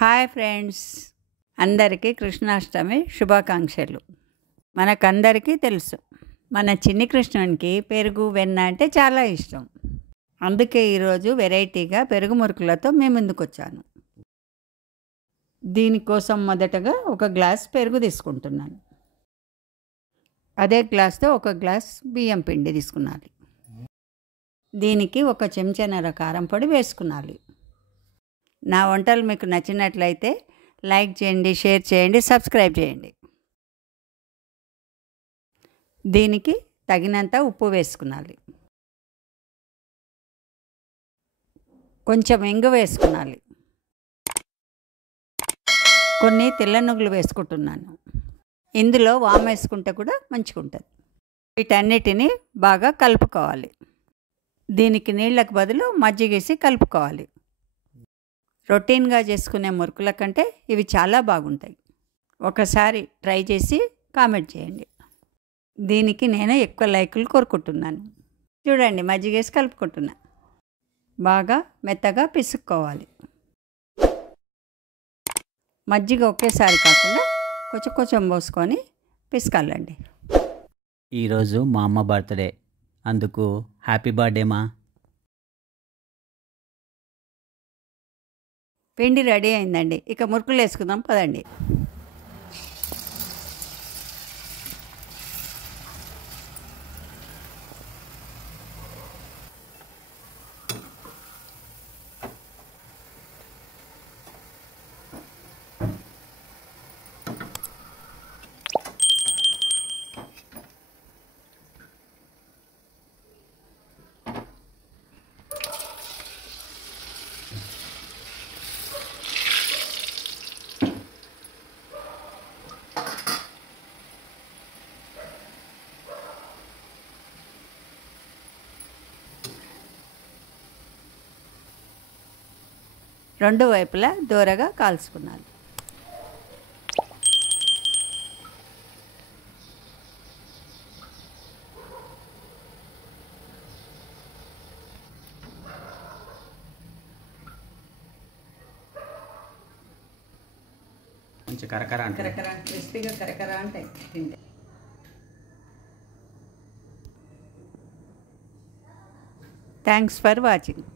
Hi friends, అందరికీ కృష్ణాష్టమి శుభాకాంక్షలు. మనకందరికీ తెలుసు, మన చిన్ని కృష్ణునికి పెరుగు వెన్న అంటే చాలా ఇష్టం. అందుకే ఈరోజు వెరైటీగా పెరుగు మురుకులతో మేము ముందుకు వచ్చాను. దీనికోసం మొదటగా ఒక గ్లాస్ పెరుగు తీసుకుంటున్నాను. అదే గ్లాస్తో ఒక గ్లాస్ బియ్యం పిండి తీసుకున్నాను. దీనికి ఒక చెంచాన్నర కారం పొడి వేసుకున్నాను. నా వంటలు మీకు నచ్చినట్లయితే లైక్ చేయండి, షేర్ చేయండి, సబ్స్క్రైబ్ చేయండి. దీనికి తగినంత ఉప్పు వేసుకున్నాలి. కొంచెం ఇంగు వేసుకున్నాలి. కొన్ని తెల్ల నువ్వులు వేసుకుంటున్నాను. ఇందులో వాము వేసుకుంటే కూడా మంచిగా ఉంటుంది. వీటన్నిటిని బాగా కలుపుకోవాలి. దీనికి నీళ్ళకు బదులు మజ్జిగేసి కలుపుకోవాలి. రొటీన్గా చేసుకునే మురుకుల కంటే ఇవి చాలా బాగుంటాయి. ఒకసారి ట్రై చేసి కామెంట్ చేయండి. దీనికి నేను ఎక్కువ లైకులు కోరుకుంటున్నాను. చూడండి, మజ్జిగేసి కలుపుకుంటున్నా. బాగా మెత్తగా పిసుక్కోవాలి. మజ్జిగ ఒకేసారి కాకుండా కొంచెం కొంచెం పోసుకొని పిసుకాలండి. ఈరోజు మా అమ్మ బర్త్డే, అందుకు హ్యాపీ బర్త్డే మా. పిండి రెడీ అయిందండి. ఇక మురుకులు వేసుకుందాం పదండి. రెండు వైపులా దూరగా కాల్చుకున్నాను. కొంచెం కరకర క్రిస్పీగా కరకర అంటే తింటే. Thanks for watching.